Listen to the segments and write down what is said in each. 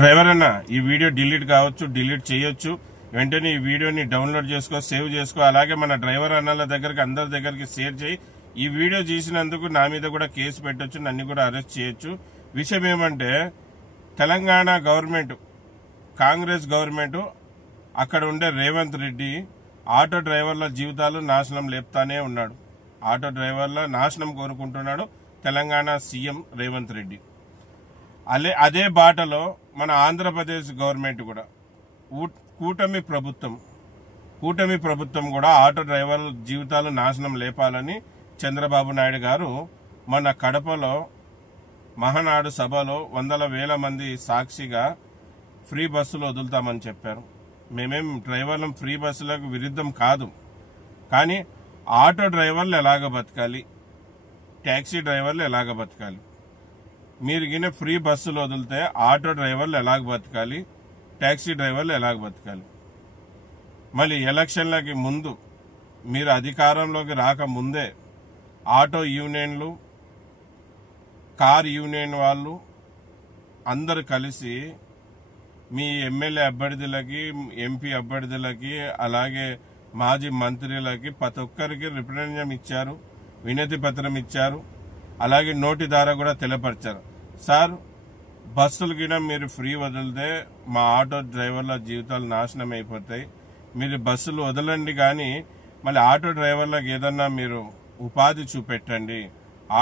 Driver అన్న ఈ video delete కావచ్చు, డిలీట్ చేయొచ్చు. వెంటనే ఈ వీడియోని డౌన్లోడ్ చేసుకో, సేవ్ చేసుకో. అలాగే మన డ్రైవర్ అన్నల దగ్గరికి, అందరి దగ్గరికి షేర్ చేయి. ఈ వీడియో చేసినందుకు నా మీద కూడా కేసు పెట్టొచ్చు, నన్ను కూడా అరెస్ట్ చేయొచ్చు. విషయం ఏమంటే తెలంగాణ గవర్నమెంట్, కాంగ్రెస్ గవర్నమెంట్, అక్కడ ఉండే రేవంత్ రెడ్డి ఆటో డ్రైవర్ల జీవితాలు నాశనం లేపుతానే ఉన్నాడు. ఆటో డ్రైవర్ల నాశనం కోరుకుంటున్నాడు తెలంగాణ సీఎం రేవంత్ రెడ్డి. అదే బాటలో మన ఆంధ్రప్రదేశ్ గవర్నమెంట్ కూడా, కూటమి ప్రభుత్వం కూడా ఆటో డ్రైవర్ల జీవితాలు నాశనం లేపాలని చంద్రబాబు నాయుడు గారు మన కడపలో మహానాడు సభలో వందల వేల మంది సాక్షిగా ఫ్రీ బస్సులు వదులుతామని చెప్పారు. మేమేం డ్రైవర్లం ఫ్రీ బస్సులకు విరుద్ధం కాదు, కానీ ఆటో డ్రైవర్లు ఎలాగ బతకాలి, ట్యాక్సీ డ్రైవర్లు ఎలాగ బతకాలి, మీరు గిన ఫ్రీ బస్సులు వదిలితే ఆటో డ్రైవర్లు ఎలాగ బతకాలి, ట్యాక్సీ డ్రైవర్లు ఎలాగ బతకాలి. మళ్ళీ ఎలక్షన్లకి ముందు, మీరు అధికారంలోకి రాకముందే ఆటో యూనియన్లు, కార్ యూనియన్ వాళ్ళు అందరు కలిసి మీ ఎమ్మెల్యే అభ్యర్థులకి, ఎంపీ అభ్యర్థులకి, అలాగే మాజీ మంత్రులకి ప్రతి ఒక్కరికి రిప్రజెంటేషన్ ఇచ్చారు, వినతి పత్రం ఇచ్చారు, అలాగే నోటి ద్వారా కూడా తెలియపరిచారు. సార్, బస్సులు గిన మీరు ఫ్రీ వదిలితే మా ఆటో డ్రైవర్ల జీవితాలు నాశనం అయిపోతాయి. మీరు బస్సులు వదలండి, కానీ మళ్ళీ ఆటో డ్రైవర్లకు ఏదన్నా మీరు ఉపాధి చూపెట్టండి,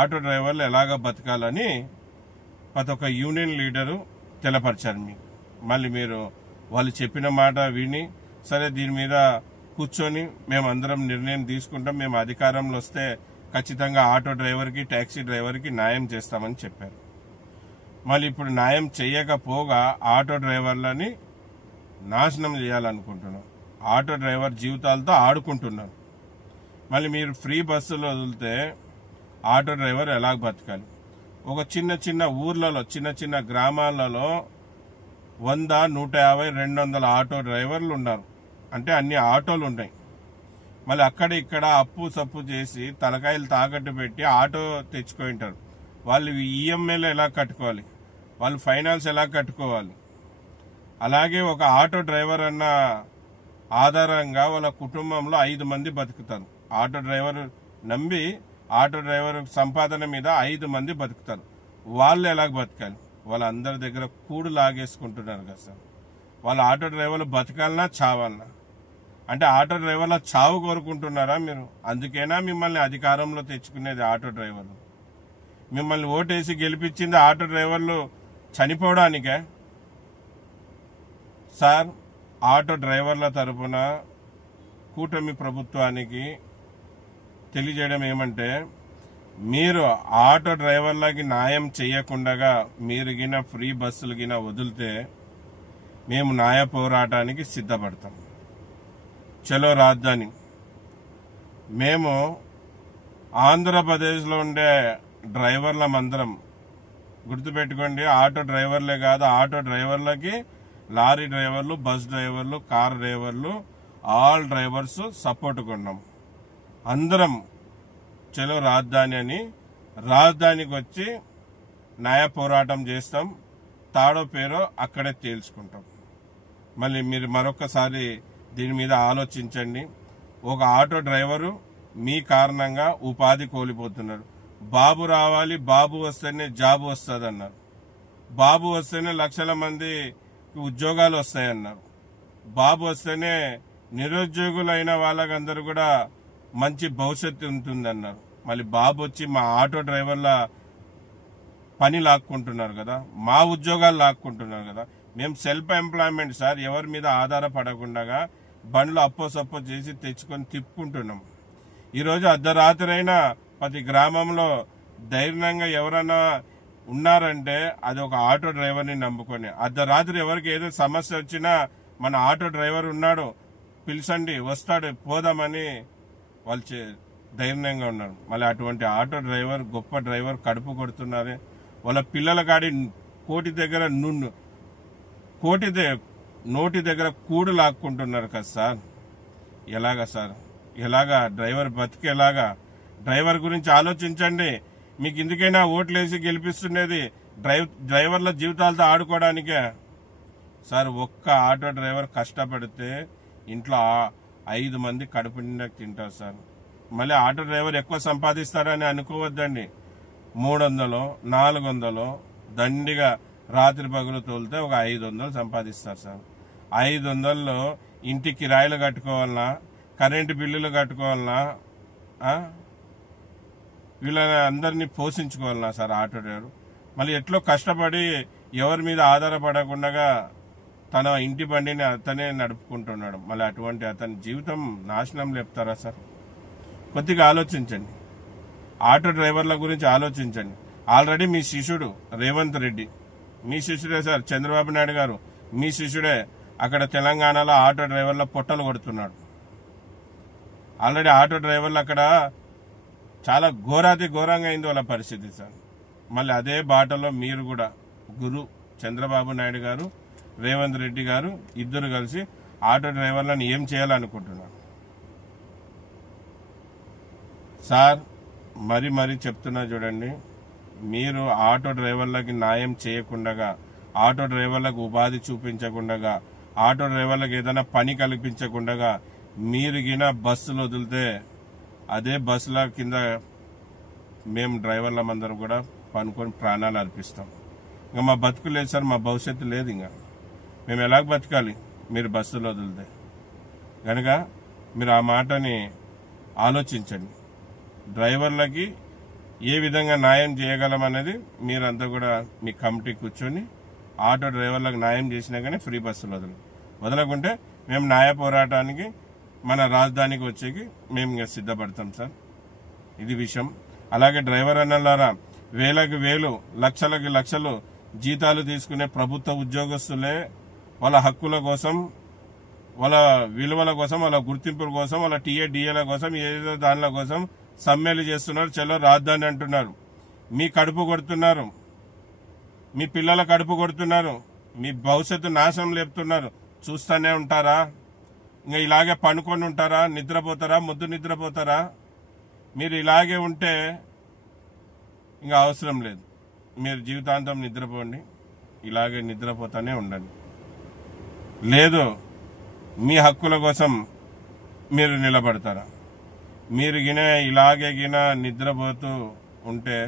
ఆటో డ్రైవర్లు ఎలాగ బతకాలని ప్రతి ఒక్క యూనియన్ లీడరు తెలపరిచారు మీకు. మళ్ళీ మీరు వాళ్ళు చెప్పిన మాట విని, సరే దీని మీద కూర్చొని మేమందరం నిర్ణయం తీసుకుంటాం, మేము అధికారంలో వస్తే ఖచ్చితంగా ఆటో డ్రైవర్కి, ట్యాక్సీ డ్రైవర్కి న్యాయం చేస్తామని చెప్పారు. మళ్ళీ ఇప్పుడు న్యాయం చేయకపోగా ఆటో డ్రైవర్లని నాశనం చేయాలనుకుంటున్నాం, ఆటో డ్రైవర్ జీవితాలతో ఆడుకుంటున్నారు. మళ్ళీ మీరు ఫ్రీ బస్సులు వదిలితే ఆటో డ్రైవర్ ఎలాగ బతకాలి? ఒక చిన్న చిన్న ఊర్లలో, చిన్న చిన్న గ్రామాలలో 100, 150, 200 ఆటో డ్రైవర్లు ఉన్నారు. అంటే అన్ని ఆటోలు ఉన్నాయి. మళ్ళీ అక్కడ ఇక్కడ అప్పు సప్పు చేసి తలకాయలు తాకట్టు పెట్టి ఆటో తెచ్చుకుంటారు. వాళ్ళు ఈఎంఐలు ఎలా కట్టుకోవాలి, వాళ్ళు ఫైనాన్స్ ఎలా కట్టుకోవాలి? అలాగే ఒక ఆటో డ్రైవర్ అన్న ఆధారంగా వాళ్ళ కుటుంబంలో 5 మంది బతుకుతారు. ఆటో డ్రైవర్ నమ్మి, ఆటో డ్రైవర్ సంపాదన మీద 5 మంది బతుకుతారు. వాళ్ళు ఎలాగ బతకాలి? వాళ్ళందరి దగ్గర కూడు లాగేసుకుంటున్నారు కదా సార్. వాళ్ళ ఆటో డ్రైవర్లు బతకాలన్నా చావాలన్నా? అంటే ఆటో డ్రైవర్ల చావు కోరుకుంటున్నారా మీరు? అందుకేనా మిమ్మల్ని అధికారంలో తెచ్చుకునేది ఆటో డ్రైవర్లు? మిమ్మల్ని ఓటేసి గెలిపించింది ఆటో డ్రైవర్లు చనిపోవడానికే? సార్, ఆటో డ్రైవర్ల తరఫున కూటమి ప్రభుత్వానికి తెలియజేయడం ఏమంటే, మీరు ఆటో డ్రైవర్లకి న్యాయం చేయకుండా మీరు గిన ఫ్రీ బస్సులు గిన వదిలితే మేము న్యాయ పోరాటానికి సిద్ధపడతాం. చలో రాజధాని. మేము ఆంధ్రప్రదేశ్లో ఉండే డ్రైవర్లమందరం గుర్తుపెట్టుకోండి, ఆటో డ్రైవర్లే కాదు, ఆటో డ్రైవర్లకి లారీ డ్రైవర్లు, బస్ డ్రైవర్లు, కార్ డ్రైవర్లు, ఆల్ డ్రైవర్స్ సపోర్ట్ కొన్నాం. అందరం చలో రాజధాని అని రాజధానికి వచ్చి న్యాయ పోరాటం చేస్తాం. తాడో పేరో అక్కడే తేల్చుకుంటాం. మళ్ళీ మీరు మరొకసారి దీని మీద ఆలోచించండి. ఒక ఆటో డ్రైవరు మీ కారణంగా ఉపాధి కోల్పోతున్నారు. బాబు రావాలి, బాబు వస్తేనే జాబ్ వస్తుంది అన్నారు. బాబు వస్తేనే లక్షల మంది ఉద్యోగాలు వస్తాయన్నారు. బాబు వస్తేనే నిరుద్యోగులైన వాళ్ళకందరూ కూడా మంచి భవిష్యత్తు ఉంటుందన్నారు. మళ్ళీ బాబు వచ్చి మా ఆటో డ్రైవర్ల పని లాక్కుంటున్నారు కదా, మా ఉద్యోగాలు లాక్కుంటున్నారు కదా. మేము సెల్ఫ్ ఎంప్లాయ్మెంట్ సార్, ఎవరి మీద ఆధారపడకుండా బండ్లు అప్పో సప్పో చేసి తెచ్చుకొని తిప్పుకుంటున్నాం. ఈరోజు అర్ధరాత్రి అయినా ప్రతి గ్రామంలో ధైర్యంగా ఎవరైనా ఉన్నారంటే అది ఒక ఆటో డ్రైవర్ని నమ్ముకొని. అర్ధరాత్రి ఎవరికి ఏదో సమస్య వచ్చినా మన ఆటో డ్రైవర్ ఉన్నాడు, పిలిచండి, వస్తాడు, పోదామని వాళ్ళు ధైర్యంగా ఉన్నారు. మళ్ళీ అటువంటి ఆటో డ్రైవర్, గొప్ప డ్రైవర్ కడుపు కొడుతున్నారే. వాళ్ళ పిల్లల కాడి నోటి దగ్గర కూడు లాక్కుంటున్నారు కదా సార్. ఎలాగా సార్? ఎలాగా డ్రైవర్ బతికేలాగా? డ్రైవర్ గురించి ఆలోచించండి. మీకు ఇందుకైనా ఓట్లేసి గెలిపిస్తున్నది డ్రైవర్ల జీవితాలతో ఆడుకోవడానికే. సార్ ఒక్క ఆటో డ్రైవర్ కష్టపడితే ఇంట్లో 5 మంది కడుపు నిండా తింటారు సార్. మళ్ళీ ఆటో డ్రైవర్ ఎక్కువ సంపాదిస్తారని అనుకోవద్దండి. 300 400 దండిగా రాత్రి పగులు తోలితే ఒక 500 సంపాదిస్తారు సార్. 500లో ఇంటి కిరాయిలు కట్టుకోవాలన్నా, కరెంటు బిల్లులు కట్టుకోవాలన్నా, వీళ్ళని అందరినీ పోషించుకోవాలన్నా సార్ ఆటో డ్రైవర్. మళ్ళీ ఎట్లో కష్టపడి ఎవరి మీద ఆధారపడకుండా తన ఇంటి బండిని అతనే నడుపుకుంటున్నాడు. మళ్ళీ అటువంటి అతని జీవితం నాశనం లేపుతారా సార్? కొద్దిగా ఆలోచించండి. ఆటో డ్రైవర్ల గురించి ఆలోచించండి. ఆల్రెడీ మీ శిష్యుడు రేవంత్ రెడ్డి, మీ శిష్యుడే సార్. చంద్రబాబు నాయుడు గారు మీ శిష్యుడే అక్కడ తెలంగాణలో ఆటో డ్రైవర్ల పొట్టలు కొడుతున్నాడు. ఆల్రెడీ ఆటో డ్రైవర్లు అక్కడ చాలా ఘోరాతి ఘోరంగా అయింది వాళ్ళ పరిస్థితి సార్. మళ్ళీ అదే బాటలో మీరు కూడా గురు చంద్రబాబు నాయుడు గారు, రేవంత్ రెడ్డి గారు ఇద్దరు కలిసి ఆటో డ్రైవర్లను ఏం చేయాలనుకుంటున్నారు సార్? మరీ చెప్తున్నా చూడండి, మీరు ఆటో డ్రైవర్లకి న్యాయం చేయకుండా, ఆటో డ్రైవర్లకు ఉపాధి చూపించకుండా, ఆటో డ్రైవర్లకు ఏదైనా పని కల్పించకుండా మీరు గిన బస్సులు వదిలితే అదే బస్సుల కింద మేము డ్రైవర్లమందరం కూడా పనుకొని ప్రాణాలు అర్పిస్తాం. ఇంకా మా బతుకు లేదు సార్, మా భవిష్యత్తు లేదు. ఇంకా మేము ఎలాగ బతకాలి మీరు బస్సులు వదిలితే? కనుక మీరు ఆ మాటని ఆలోచించండి. డ్రైవర్లకి ఏ విధంగా న్యాయం చేయగలమనేది మీరంతా కూడా మీ కమిటీ కూర్చొని ఆటో డ్రైవర్లకు న్యాయం చేసినా కానీ ఫ్రీ బస్సులు వదలకుంటే మేము న్యాయ పోరాటానికి మన రాజధానికి వచ్చేకి మేము ఇంకా సిద్ధపడతాం సార్. ఇది విషయం. అలాగే డ్రైవర్ అన్నలారా, వేలకు వేలు లక్షలకి లక్షలు జీతాలు తీసుకునే ప్రభుత్వ ఉద్యోగస్తులే వాళ్ళ హక్కుల కోసం, వాళ్ళ విలువల కోసం, వాళ్ళ గుర్తింపుల కోసం, వాళ్ళ టీఏ-డిఏల కోసం, ఏదో దానిల కోసం సమ్మెలు చేస్తున్నారు. చలో రాజధాని అంటున్నారు. మీ కడుపు కొడుతున్నారు, మీ పిల్లల కడుపు కొడుతున్నారు, మీ భవిష్యత్తు నాశనం లేపుతున్నారు. చూస్తూనే ఉంటారా? ఇంకా ఇలాగే పండుకొని ఉంటారా? నిద్రపోతారా? ముద్దు నిద్రపోతారా? మీరు ఇలాగే ఉంటే ఇంకా అవసరం లేదు. మీరు జీవితాంతం నిద్రపోండి, ఇలాగే నిద్రపోతానే ఉండండి. లేదు మీ హక్కుల కోసం మీరు నిలబడతారా? మీరు ఇలాగే నిద్రపోతూ ఉంటే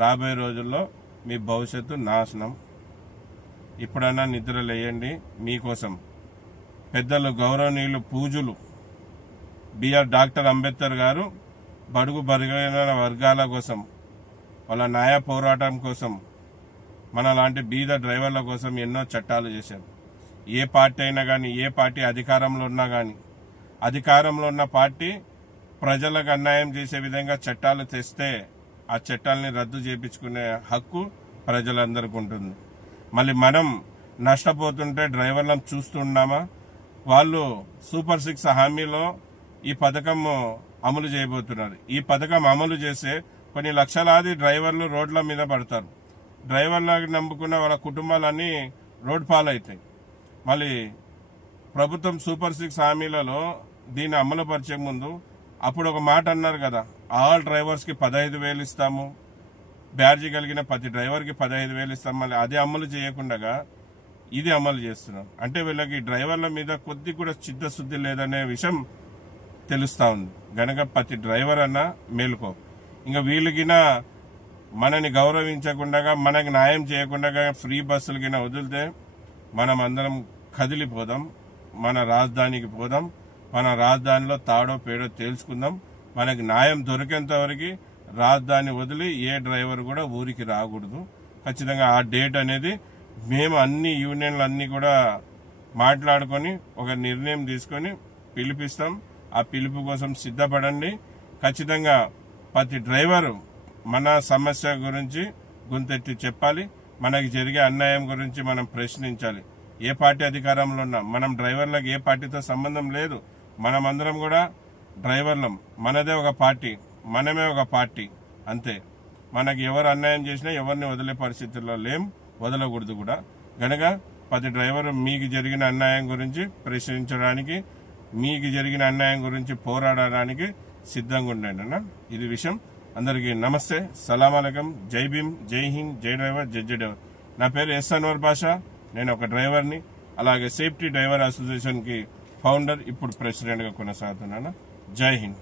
రాబోయే రోజుల్లో మీ భవిష్యత్తు నాశనం. ఇప్పుడైనా నిద్ర లేయండి. మీకోసం పెద్దలు గౌరవనీయులు పూజలు బిఆర్ డాక్టర్ అంబేద్కర్ గారు బడుగు బలహీన వర్గాల కోసం, వాళ్ళ న్యాయ పోరాటం కోసం, మన లాంటి బీద డ్రైవర్ల కోసం ఎన్నో చట్టాలు చేశారు. ఏ పార్టీ అయినా కానీ, ఏ పార్టీ అధికారంలో ఉన్నా కానీ, అధికారంలో ఉన్న పార్టీ ప్రజలకు అన్యాయం చేసే విధంగా చట్టాలు తెస్తే ఆ చట్టాలని రద్దు చేయించుకునే హక్కు ప్రజలందరికీ ఉంటుంది. మళ్ళీ మనం నష్టపోతుంటే డ్రైవర్లను చూస్తున్నామా? వాళ్ళు సూపర్ 6 హామీలో ఈ పథకం అమలు చేయబోతున్నారు. ఈ పథకం అమలు చేస్తే కొన్ని లక్షలాది డ్రైవర్లు రోడ్ల మీద పడతారు. డ్రైవర్లకు నమ్ముకున్న వాళ్ళ కుటుంబాలన్నీ రోడ్ పాలవుతాయి. మళ్ళీ ప్రభుత్వం సూపర్ 6 హామీలలో దీన్ని అమలు పరిచే ముందు అప్పుడు ఒక మాట అన్నారు కదా, ఆల్ డ్రైవర్స్కి 15,000 ఇస్తాము, బ్యాడ్జీ కలిగిన ప్రతి డ్రైవర్కి 15,000 ఇస్తాం. మళ్ళీ అదే అమలు చేయకుండా ఇది అమలు చేస్తున్నాం. అంటే వీళ్ళకి డ్రైవర్ల మీద కొద్ది కూడా చిత్తశుద్ధి లేదనే విషయం తెలుస్తా ఉంది. గనక ప్రతి డ్రైవర్ అన్నా మేలుకో. ఇంకా వీళ్ళకినా మనని గౌరవించకుండా, మనకి న్యాయం చేయకుండా ఫ్రీ బస్సులు కింద వదిలితే మనం అందరం కదిలిపోదాం, మన రాజధానికి పోదాం, మన రాజధానిలో తాడో పేడో తేల్చుకుందాం. మనకి న్యాయం దొరికేంత వరకు రాజధాని వదిలి ఏ డ్రైవర్ కూడా ఊరికి రాకూడదు. ఖచ్చితంగా ఆ డేట్ అనేది మేము అన్ని యూనియన్లు అన్నీ కూడా మాట్లాడుకొని ఒక నిర్ణయం తీసుకొని పిలిపిస్తాం. ఆ పిలుపు కోసం సిద్ధపడండి. ఖచ్చితంగా ప్రతి డ్రైవరు మన సమస్య గురించి గొంతెత్తి చెప్పాలి. మనకి జరిగే అన్యాయం గురించి మనం ప్రశ్నించాలి. ఏ పార్టీ అధికారంలో ఉన్నా మనం డ్రైవర్లకు ఏ పార్టీతో సంబంధం లేదు. మనమందరం కూడా డ్రైవర్లం. మనదే ఒక పార్టీ, మనమే ఒక పార్టీ, అంతే. మనకి ఎవరు అన్యాయం చేసినా ఎవరిని వదిలే పరిస్థితుల్లో లేం, వదలకూడదు కూడా. గనక ప్రతి డ్రైవర్ మీకు జరిగిన అన్యాయం గురించి ప్రశ్నించడానికి, మీకు జరిగిన అన్యాయం గురించి పోరాడడానికి సిద్ధంగా ఉండండి అన్న. ఇది విషయం. అందరికీ నమస్తే, సలాం అలైకుం, జై భీమ్, జై హింద్, జై డ్రైవర్, జై డ్రైవర్. నా పేరు ఎస్ అన్వర్ బాషా. నేను ఒక డ్రైవర్ని. అలాగే సేఫ్టీ డ్రైవర్ అసోసియేషన్ కి ఫౌండర్, ఇప్పుడు ప్రెసిడెంట్ గా కొనసాగుతున్నాను. జై హింద్.